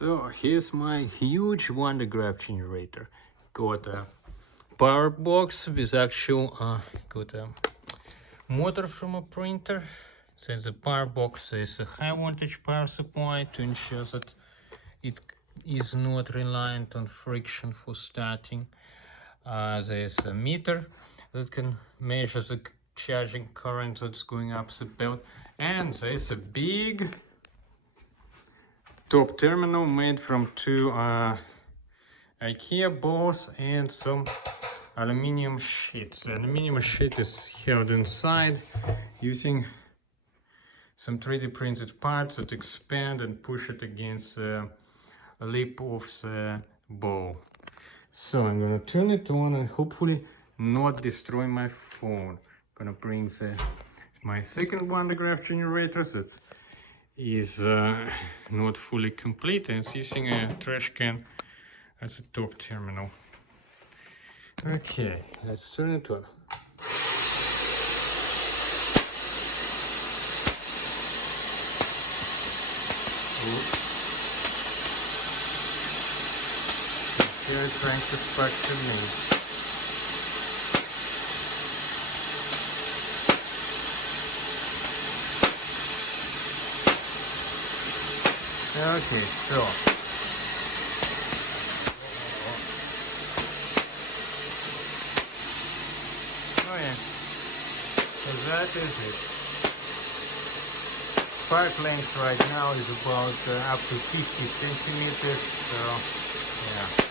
So here's my huge Wonder Graaff generator. Got a power box with actual got a motor from a printer. So the power box is a high voltage power supply to ensure that it is not reliant on friction for starting. There's a meter that can measure the charging current that's going up the belt, and there's a big top terminal made from two IKEA balls and some aluminium sheets. The aluminium sheet is held inside using some 3D printed parts that expand and push it against the lip of the ball. So I'm gonna turn it on and hopefully not destroy my phone. I'm gonna bring my second Wonder Graaff generator that is not fully complete, and it's using a trash can as a top terminal. Okay, let's turn it on. Oops. Here it's trying to structure me. Okay, so oh yeah, so that is it. Spark length right now is about up to 50 centimeters, so yeah.